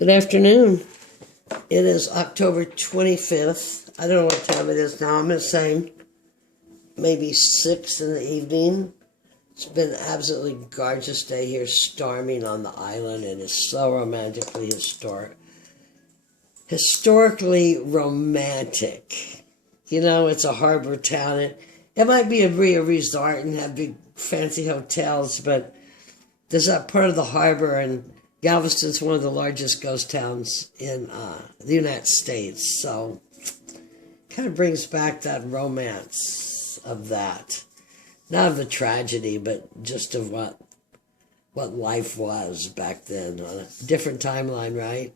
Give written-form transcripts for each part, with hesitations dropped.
Good afternoon. It is October 25th. I don't know what time it is now. I'm going to say maybe 6 in the evening. It's been an absolutely gorgeous day here, storming on the island, and it's so romantically historically romantic. You know, it's a harbor town. It might be a resort and have big fancy hotels, but there's that part of the harbor, and Galveston's one of the largest ghost towns in the United States. So kind of brings back that romance of that. Not of the tragedy, but just of what life was back then on a different timeline, right?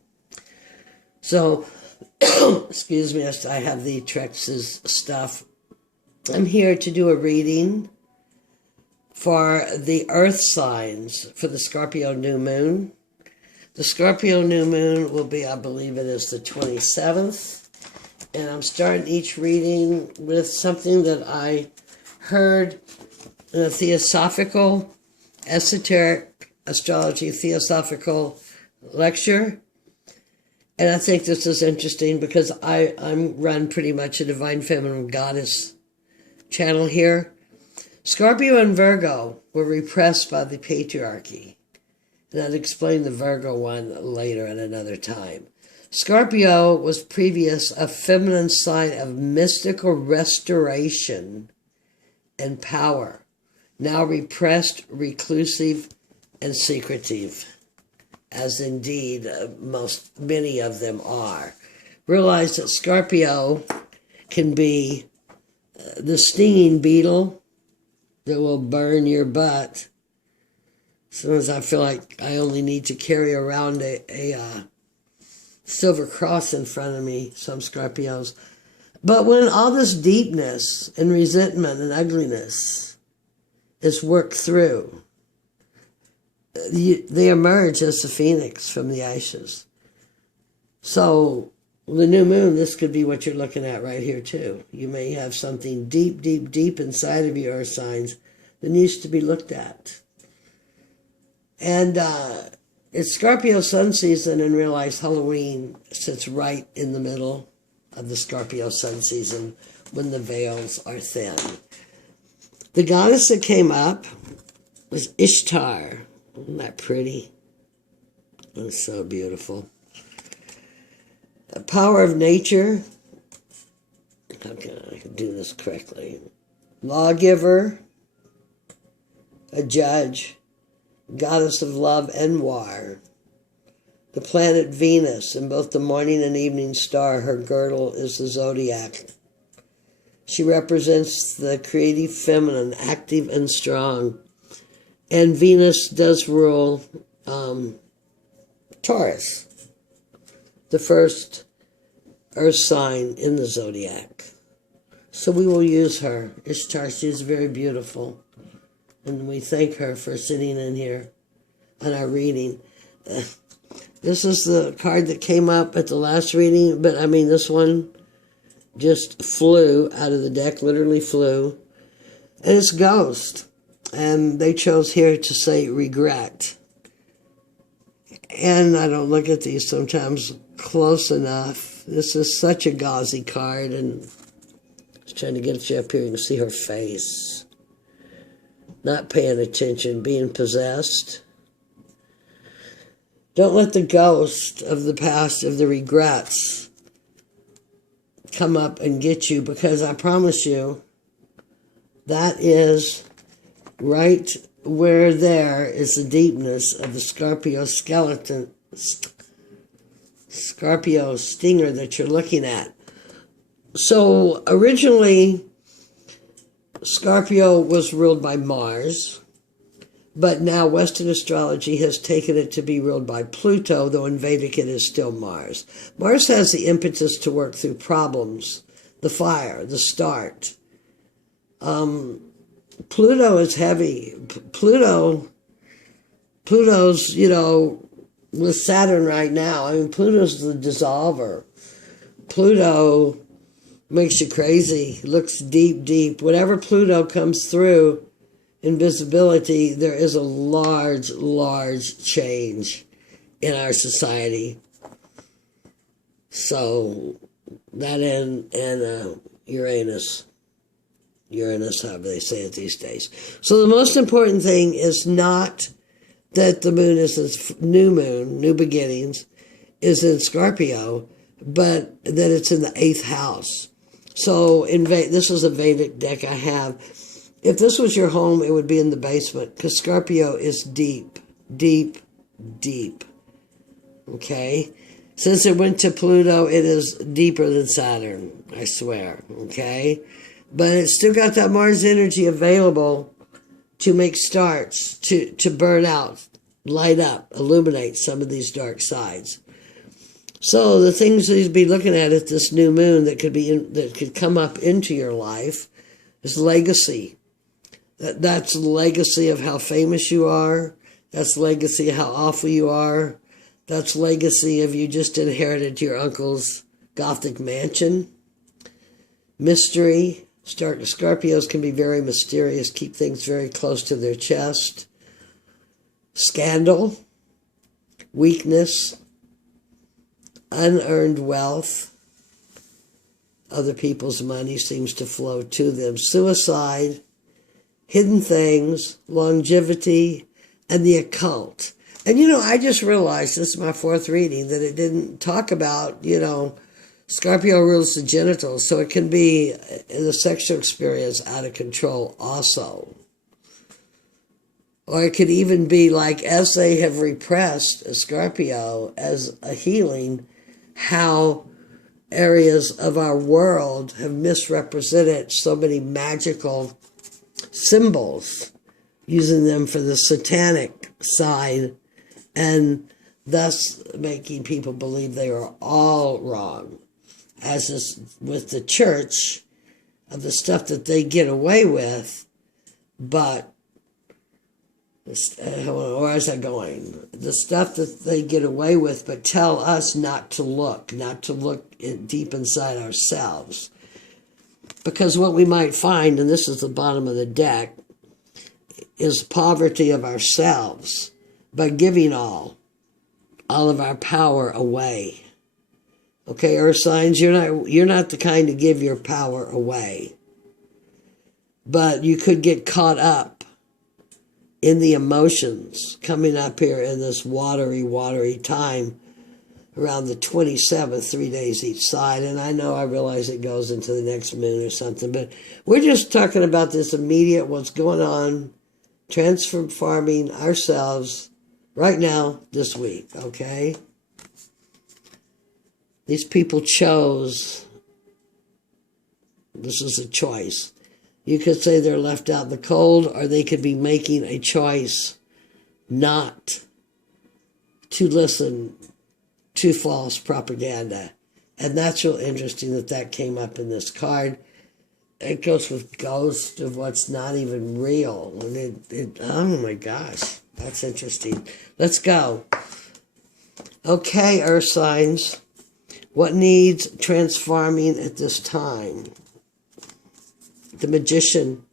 So, excuse me, I have the Trex's stuff. I'm here to do a reading for the Earth signs for the Scorpio new moon. The Scorpio new moon will be, I believe it is the 27th. And I'm starting each reading with something that I heard in a theosophical, esoteric astrology theosophical lecture. And I think this is interesting because I'm run pretty much a Divine Feminine Goddess channel here. Scorpio and Virgo were repressed by the patriarchy. And I'll explain the Virgo one later at another time. Scorpio was previous a feminine sign of mystical restoration and power, now repressed, reclusive, and secretive, as indeed many of them are. Realize that Scorpio can be the stinging beetle that will burn your butt. As soon as I feel like I only need to carry around a silver cross in front of me, some Scorpios. But when all this deepness and resentment and ugliness is worked through, they emerge as the phoenix from the ashes. So the new moon, this could be what you're looking at right here too. You may have something deep, deep, deep inside of your earth signs that needs to be looked at. And it's Scorpio sun season, and realize Halloween sits right in the middle of the Scorpio sun season when the veils are thin. The goddess that came up was Ishtar. Isn't that pretty? That's so beautiful. The power of nature. How can I do this correctly? Lawgiver, a judge, goddess of love and war. The planet Venus, in both the morning and evening star, her girdle is the zodiac. She represents the creative feminine, active and strong. And Venus does rule Taurus, the first earth sign in the zodiac. So we will use her. Ishtar, she is very beautiful. And we thank her for sitting in here on our reading. This is the card that came up at the last reading, but I mean, this one just flew out of the deck, literally flew. And it's Ghost. And they chose here to say regret. And I don't look at these sometimes close enough. This is such a gauzy card, and I was trying to get you up here. You can see her face. Not paying attention, being possessed. Don't let the ghost of the past, of the regrets, come up and get you, because I promise you, that is right where there is the deepness of the Scorpio skeleton, Scorpio stinger that you're looking at. So originally, Scorpio was ruled by Mars, but now Western astrology has taken it to be ruled by Pluto, though in Vedic it is still Mars. Mars has the impetus to work through problems, the fire, the start. Pluto is heavy. Pluto's, with Saturn right now. I mean, Pluto's the dissolver. Pluto makes you crazy, looks deep, deep. Whatever Pluto comes through in visibility, there is a large, large change in our society. So that and Uranus, however they say it these days. So the most important thing is not that the moon is this new moon, new beginnings, is in Scorpio, but that it's in the 8th house. So this is a Vedic deck I have. If this was your home, it would be in the basement, because Scorpio is deep, deep, deep. Okay? Since it went to Pluto, it is deeper than Saturn, I swear. Okay? But it's still got that Mars energy available to make starts, to burn out, light up, illuminate some of these dark sides. So the things that you'd be looking at this new moon that could come up into your life is legacy. That's legacy of how famous you are. That's legacy of how awful you are. That's legacy of you just inherited your uncle's Gothic mansion. Mystery. Scorpios can be very mysterious, keep things very close to their chest. Scandal. Weakness. Unearned wealth. Other people's money seems to flow to them. Suicide. Hidden things. Longevity. And the occult. And, I just realized, this is my 4th reading, that it didn't talk about, Scorpio rules the genitals, so it can be in the sexual experience out of control also. Or it could even be like, as they have repressed a Scorpio as a healing, how areas of our world have misrepresented so many magical symbols, using them for the satanic side, and thus making people believe they are all wrong. As is with the church, of the stuff that they get away with, but, where is that going? The stuff that they get away with, but tell us not to look deep inside ourselves. Because what we might find, and this is the bottom of the deck, is poverty of ourselves by giving all of our power away. Okay, Earth signs, you're not the kind to give your power away. But you could get caught up in the emotions coming up here in this watery time around the 27th, 3 days each side. And I realize it goes into the next moon or something, but we're just talking about this immediate, what's going on, transforming ourselves right now, this week, okay? These people chose, this is a choice. You could say they're left out in the cold, or they could be making a choice not to listen to false propaganda. And that's real interesting that came up in this card. It goes with ghost of what's not even real. And oh my gosh, that's interesting. Let's go. Okay, Earth signs. What needs transforming at this time? The Magician.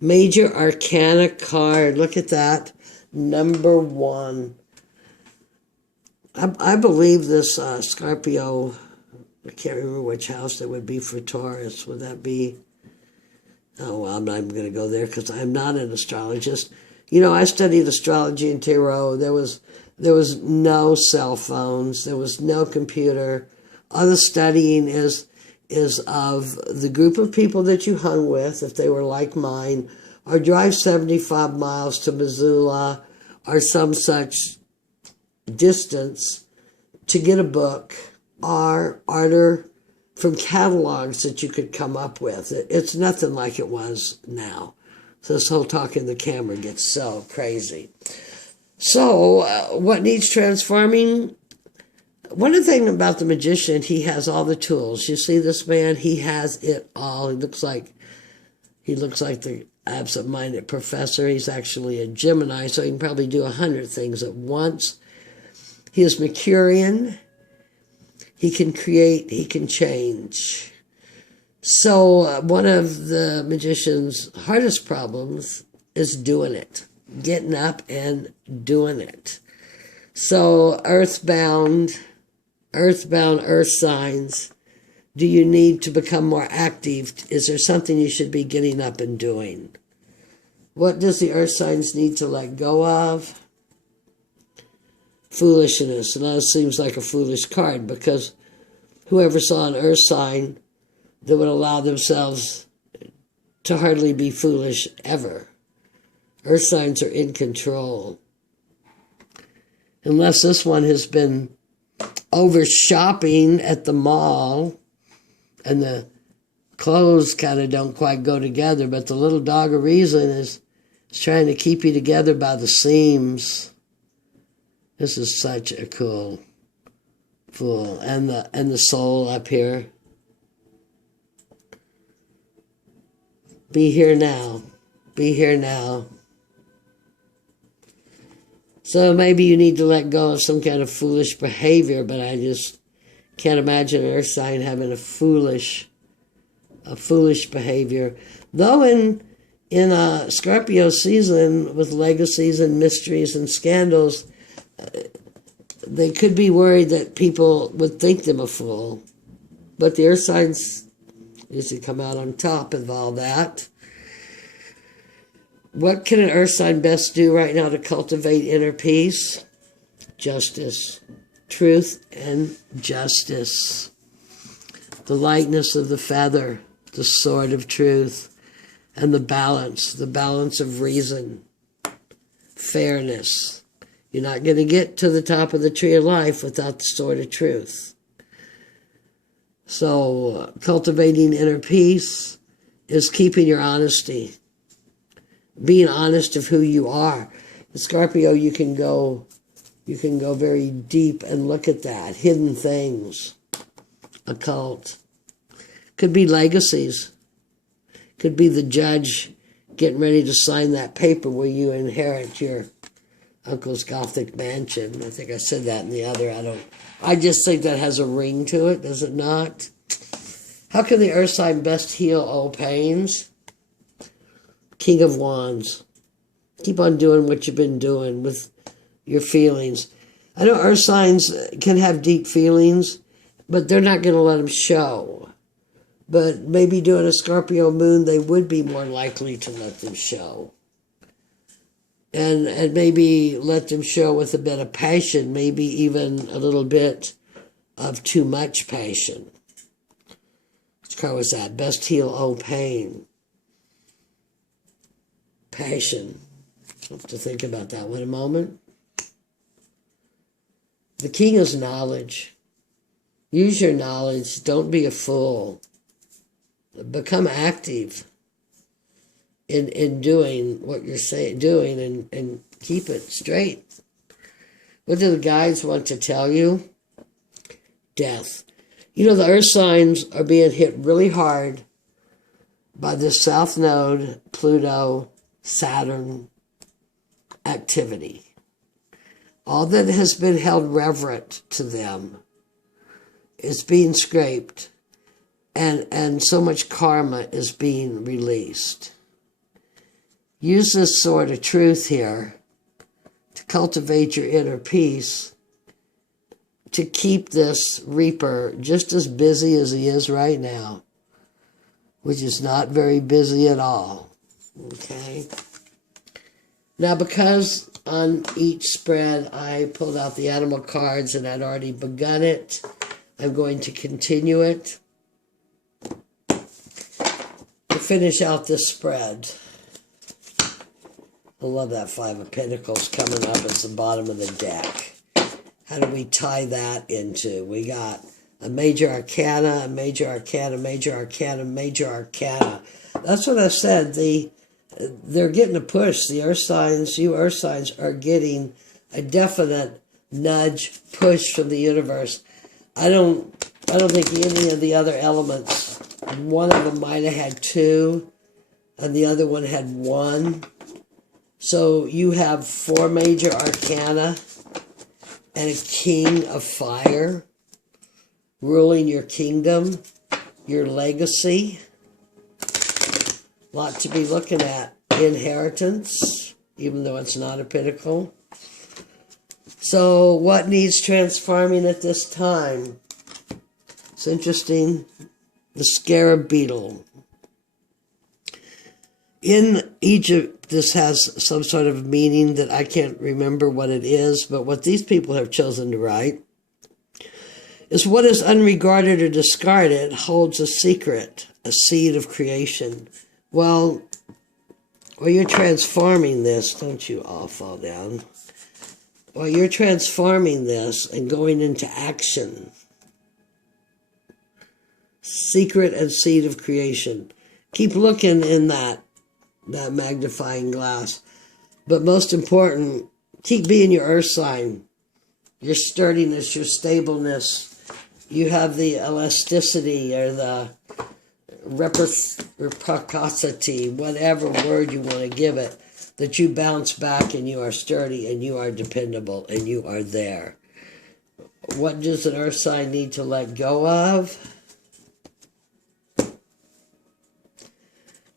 Major Arcana card. Look at that. Number 1. I believe this Scorpio, I can't remember which house that would be for Taurus. Would that be? Oh, well, I'm not even going to go there because I'm not an astrologist. I studied astrology and tarot. There was no cell phones. There was no computer. All the studying is of the group of people that you hung with, if they were like mine, or drive 75 miles to Missoula or some such distance to get a book, or order from catalogs that you could come up with. It's nothing like it was now. So this whole talking the camera gets so crazy. So what needs transforming? One thing about the Magician, he has all the tools. You see this man, he has it all. He looks like the absent-minded professor. He's actually a Gemini, so he can probably do 100 things at once. He is Mercurian. He can create, he can change. So one of the Magician's hardest problems is doing it. Getting up and doing it. So earthbound, earthbound earth signs do you need to become more active? Is there something you should be getting up and doing? What does the earth signs need to let go of? Foolishness. And that seems like a foolish card, because whoever saw an earth sign that would allow themselves to hardly be foolish ever. Earth signs are in control. Unless this one has been over shopping at the mall and the clothes kind of don't quite go together, but the little dog of reason is trying to keep you together by the seams. This is such a cool fool. And the soul up here. Be here now. Be here now. So maybe you need to let go of some kind of foolish behavior, but I just can't imagine an earth sign having a foolish behavior. Though in a Scorpio season with legacies and mysteries and scandals, they could be worried that people would think them a fool. But the earth signs usually come out on top of all that. What can an earth sign best do right now to cultivate inner peace? Justice. Truth and justice. The lightness of the feather, the sword of truth, and the balance of reason, fairness. You're not going to get to the top of the tree of life without the sword of truth. So cultivating inner peace is keeping your honesty. Being honest of who you are. In Scorpio, you can go very deep and look at that. Hidden things. Occult. Could be legacies. Could be the judge getting ready to sign that paper where you inherit your uncle's Gothic mansion. I think I said that in the other. I just think that has a ring to it, does it not? How can the earth sign best heal old pains? King of Wands. Keep on doing what you've been doing with your feelings. I know earth signs can have deep feelings, but they're not going to let them show. But maybe doing a Scorpio moon, they would be more likely to let them show. And maybe let them show with a bit of passion, maybe even a little bit of too much passion. Which card was that? Best heal old pain. Passion. I'll have to think about that one a moment. The king is knowledge. Use your knowledge. Don't be a fool. Become active in doing what you're doing and keep it straight. What do the guides want to tell you? Death. You know, the earth signs are being hit really hard by this South Node, Pluto, Saturn activity. All that has been held reverent to them is being scraped, and so much karma is being released. Use this sword of truth here to cultivate your inner peace, to keep this reaper just as busy as he is right now, which is not very busy at all. Okay? Now, because on each spread I pulled out the animal cards and I'd already begun it, I'm going to continue it to finish out this spread. I love that Five of Pentacles coming up at the bottom of the deck. How do we tie that into? We got a major arcana, a major arcana, major arcana, major arcana. That's what I said. They're getting a push. The earth signs, you earth signs, are getting a definite nudge, push from the universe. I don't think any of the other elements, one of them might have had two, and the other one had one. So you have 4 major arcana and a king of fire ruling your kingdom, your legacy. Lot to be looking at. Inheritance, even though it's not a pinnacle. So what needs transforming at this time? It's interesting. The scarab beetle. In Egypt, this has some sort of meaning that I can't remember what it is, but what these people have chosen to write is what is unregarded or discarded holds a secret, a seed of creation. Well, you're transforming this, don't you all fall down? Well, you're transforming this and going into action. Secret and seed of creation. Keep looking in that magnifying glass. But most important, keep being your earth sign. Your sturdiness, your stableness. You have the elasticity or the reciprocity, whatever word you want to give it, that you bounce back and you are sturdy and you are dependable and you are there. What does an earth sign need to let go of?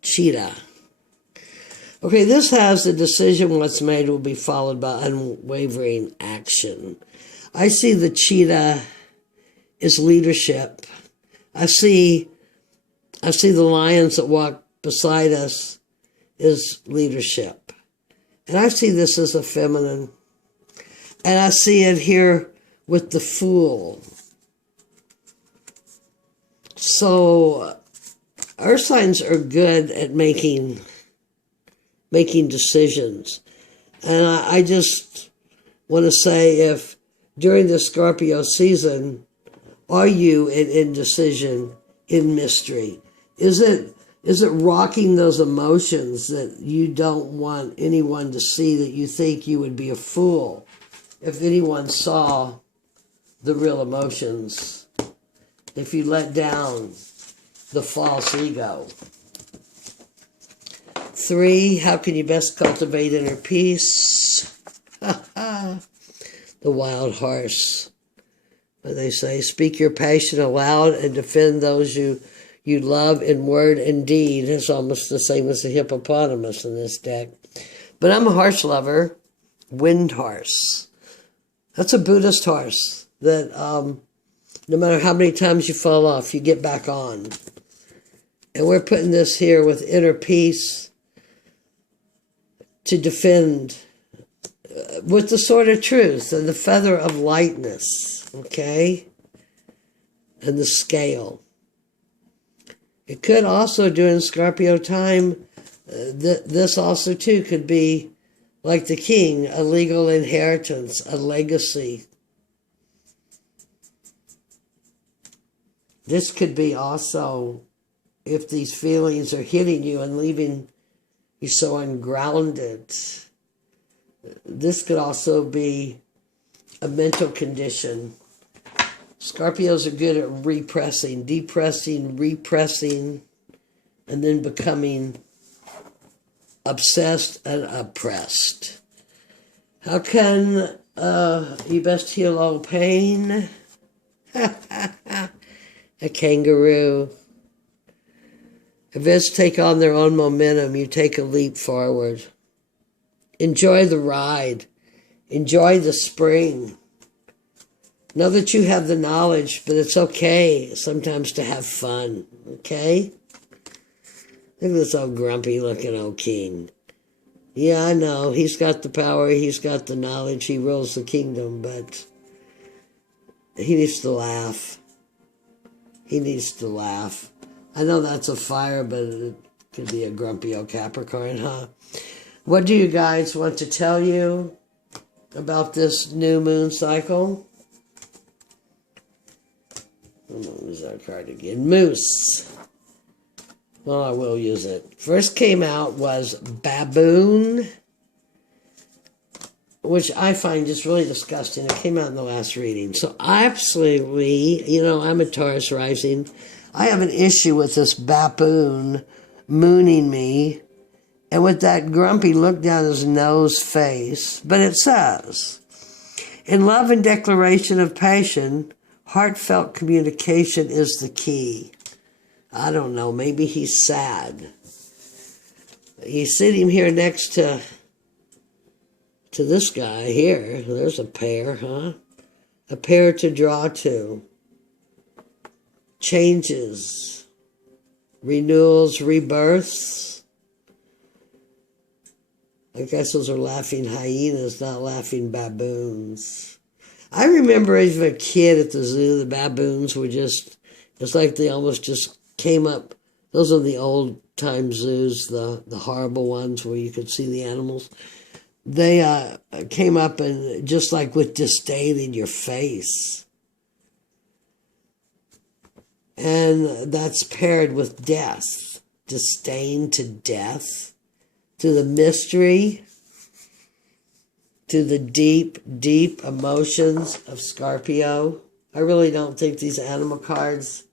Cheetah. Okay, this has the decision once made will be followed by unwavering action. I see the cheetah is leadership. I see the lions that walk beside us is leadership. And I see this as a feminine. And I see it here with the fool. So earth signs are good at making decisions. And I just want to say, if during the Scorpio season, are you in indecision, in mystery? Is it rocking those emotions that you don't want anyone to see, that you think you would be a fool if anyone saw the real emotions, if you let down the false ego? 3, how can you best cultivate inner peace? The wild horse. What they say, speak your passion aloud and defend those you love in word and deed. It's almost the same as the hippopotamus in this deck. But I'm a horse lover. Wind horse. That's a Buddhist horse that no matter how many times you fall off, you get back on. And we're putting this here with inner peace to defend with the sword of truth and the feather of lightness, okay? And the scale. It could also, during Scorpio time, this also too could be like the king, a legal inheritance, a legacy. This could be also, if these feelings are hitting you and leaving you so ungrounded, this could also be a mental condition. Scorpios are good at repressing, depressing, repressing, and then becoming obsessed and oppressed. How can you best heal all pain? A kangaroo. Events take on their own momentum. You take a leap forward. Enjoy the ride. Enjoy the spring. Know that you have the knowledge, but it's okay sometimes to have fun, okay? Look at this old grumpy looking old king. Yeah, I know, he's got the power, he's got the knowledge, he rules the kingdom, but he needs to laugh. He needs to laugh. I know that's a fire, but it could be a grumpy old Capricorn, huh? What do you guys want to tell you about this new moon cycle? I'm going to use our card again. Moose. Well, I will use it. First came out was baboon, which I find just really disgusting. It came out in the last reading. So absolutely, you know, I'm a Taurus rising. I have an issue with this baboon mooning me and with that grumpy look down his nose face. But it says, in love and declaration of passion, heartfelt communication is the key. I don't know, maybe he's sad. He's sitting here next to to this guy here. There's a pair, huh? A pair to draw to. Changes, renewals, rebirths. I guess those are laughing hyenas, not laughing baboons. I remember as a kid at the zoo, the baboons were just, it's like they almost just came up. Those are the old time zoos, the horrible ones where you could see the animals. They came up and just like with disdain in your face. And that's paired with death, disdain to death, to the mystery, to the deep, deep emotions of Scorpio. I really don't think these animal cards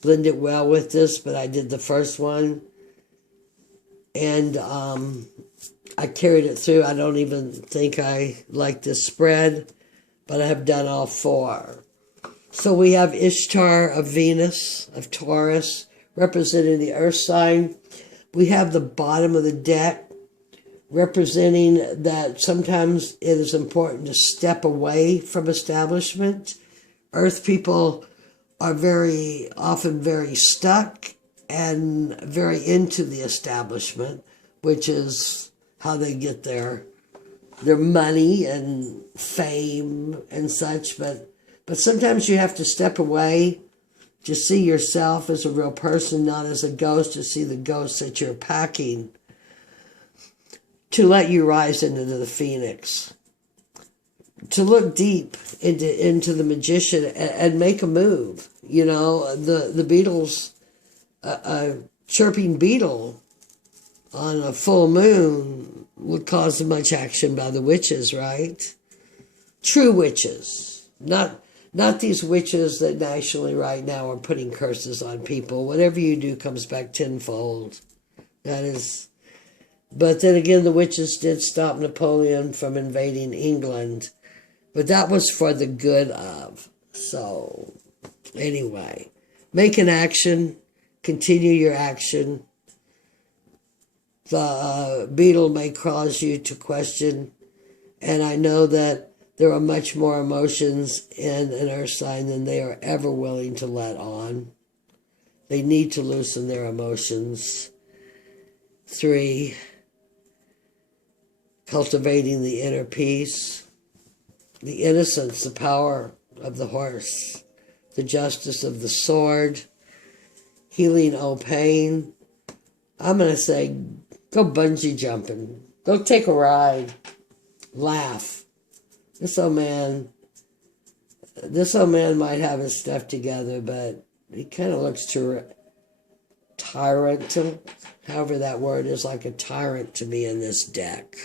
blend it well with this, but I did the first one. And I carried it through. I don't even think I like this spread, but I have done all four. So we have Ishtar of Venus, of Taurus, representing the earth sign. We have the bottom of the deck, representing that sometimes it is important to step away from establishment. Earth people are very often very stuck and very into the establishment, which is how they get their money and fame and such. But sometimes you have to step away to see yourself as a real person, not as a ghost, to see the ghosts that you're packing, to let you rise into the phoenix, to look deep into the magician and make a move. You know, the Beatles, a chirping beetle on a full moon would cause much action by the witches, right? True witches, not these witches that nationally right now are putting curses on people. Whatever you do comes back tenfold. That is. But then again, the witches did stop Napoleon from invading England. But that was for the good of. So, anyway, make an action. Continue your action. The beetle may cause you to question. And I know that there are much more emotions in an earth sign than they are ever willing to let on. They need to loosen their emotions. 3, cultivating the inner peace, the innocence, the power of the horse, the justice of the sword, healing all pain. I'm going to say, go bungee jumping. Go take a ride. Laugh. This old man might have his stuff together, but he kind of looks tyrant, however that word is, like a tyrant to me in this deck.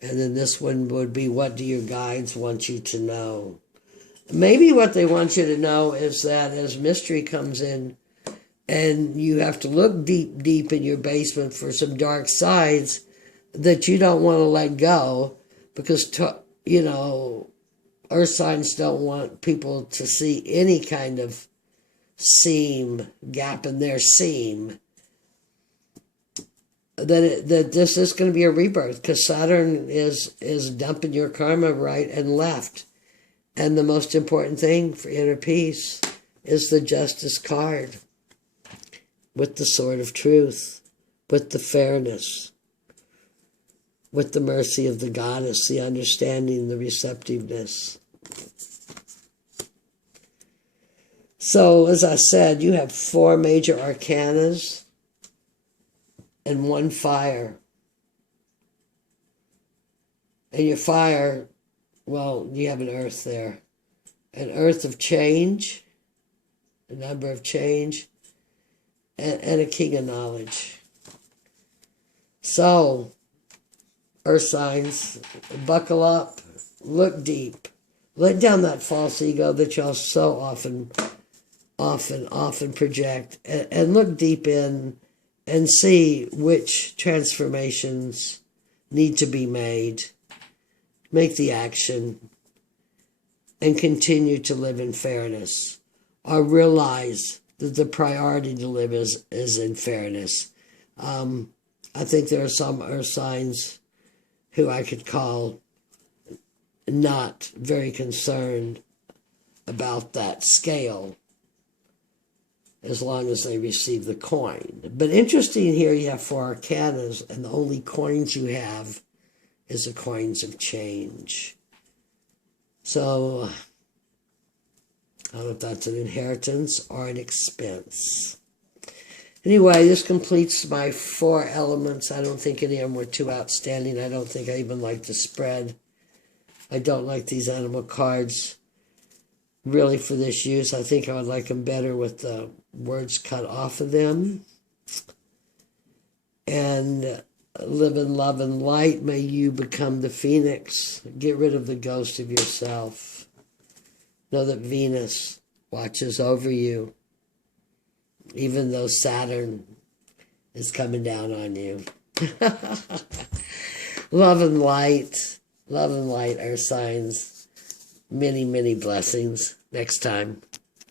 And then this one would be, what do your guides want you to know? Maybe what they want you to know is that as mystery comes in and you have to look deep, deep in your basement for some dark sides that you don't want to let go because, you know, earth signs don't want people to see any kind of gap in their seam. That this is going to be a rebirth because Saturn is dumping your karma right and left. And the most important thing for inner peace is the Justice card with the sword of truth, with the fairness, with the mercy of the goddess, the understanding, the receptiveness. So, as I said, you have 4 major arcanas and 1 fire. And your fire, well, you have an earth there. An earth of change, a number of change, and a king of knowledge. So, earth signs, buckle up, look deep. Let down that false ego that y'all so often project. And look deep in and see which transformations need to be made. Make the action and continue to live in fairness, or realize that the priority to live is in fairness. I think there are some earth signs who I could call not very concerned about that scale as long as they receive the coin. But interesting here, you have 4 arcanas, and the only coins you have is the coins of change. So, I don't know if that's an inheritance or an expense. Anyway, this completes my 4 elements. I don't think any of them were too outstanding. I don't think I even like the spread. I don't like these animal cards really for this use. I think I would like them better with the words cut off of them. And live in love and light. May you become the phoenix. Get rid of the ghost of yourself. Know that Venus watches over you, even though Saturn is coming down on you. Love and light. Love and light are signs. Many, many blessings. Next time.